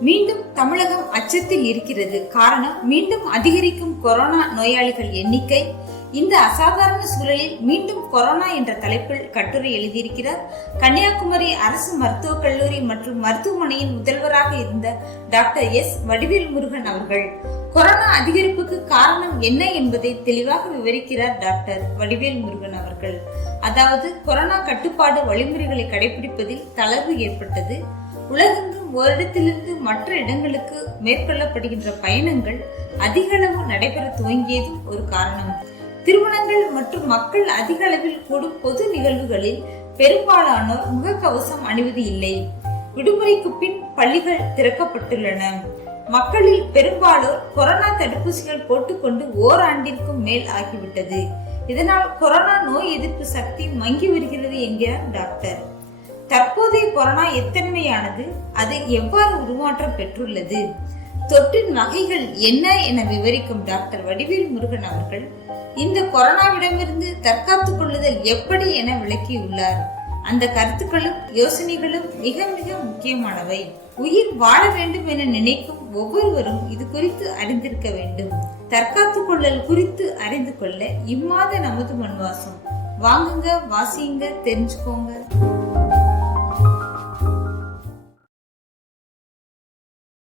மீண்டும் தமிழகம் அச்சத்தில் இருக்கிறது. காரணம், மீண்டும் அதிகரிக்கும் கொரோனா நோயாளிகள் எண்ணிக்கை. இந்த அசாதாரண சூழலில் மீண்டும் கொரோனா என்ற தலைப்பில் கட்டுரை எழுதியிருக்கிறார் கன்னியாகுமரி அரசு மருத்துவக் கல்லூரி மற்றும் மருத்துவமனையின் முதல்வராக இருந்த டாக்டர் எஸ். வடிவேல் முருகன் அவர்கள். கொரோனா அதிகரிப்புக்கு காரணம் என்ன என்பதை தெளிவாக விவரிக்கிறார் டாக்டர் வடிவேல் முருகன் அவர்கள். அதாவது, கொரோனா கட்டுப்பாடு வழிமுறைகளை கடைபிடிப்பதில் தளர்வு ஏற்பட்டது. உலகெங்கும் ஓரிடத்திலிருந்து மற்ற இடங்களுக்கு மேற்கொள்ளப்படுகின்ற பயணங்கள் அதிக அளவு நடைபெற துவங்கியதும் ஒரு காரணம். திருமணங்கள் மற்றும் மக்கள் அதிக அளவில் கூடும் பொது நிகழ்வுகளில் பெரும்பாலானோர் முகக்கவசம் அணிவது இல்லை. விடுமுறைக்கு பின் பள்ளிகள் திறக்கப்பட்டுள்ளன. மக்களில் பெரும்பாலோர் கொரோனா தடுப்பூசிகள் போட்டுக்கொண்டு ஓராண்டிற்கும் மேல் ஆகிவிட்டது. இதனால் கொரோனா நோய் எதிர்ப்பு சக்தி மங்கி வருகிறது என்கிறார் டாக்டர். தற்போதைய கொரோனா எத்தன்மையானது, அது எவ்வாறு உருமாற்றம் பெற்றுள்ளது, தொற்றின் வகைகள் என்ன என விவரிக்கும் டாக்டர் வடிவேல் முருகன் அவர்கள் இந்த கொரோனாவிடமிருந்து தற்காத்துக் கொள்ளுதல் எப்படி என விளக்கியுள்ளார். அந்த கருத்துக்களும் யோசனைகளும் மிக மிக முக்கியமானவை. உயிர் வாழ வேண்டும் என நினைக்கும் ஒவ்வொருவரும் இது குறித்து அறிந்திருக்க வேண்டும். தற்காத்துக் கொள்ளல் குறித்து அறிந்து கொள்ள இம்மாத நமது மண்வாசம் வாங்குங்க, வாசியுங்க, தெரிஞ்சுக்கோங்க.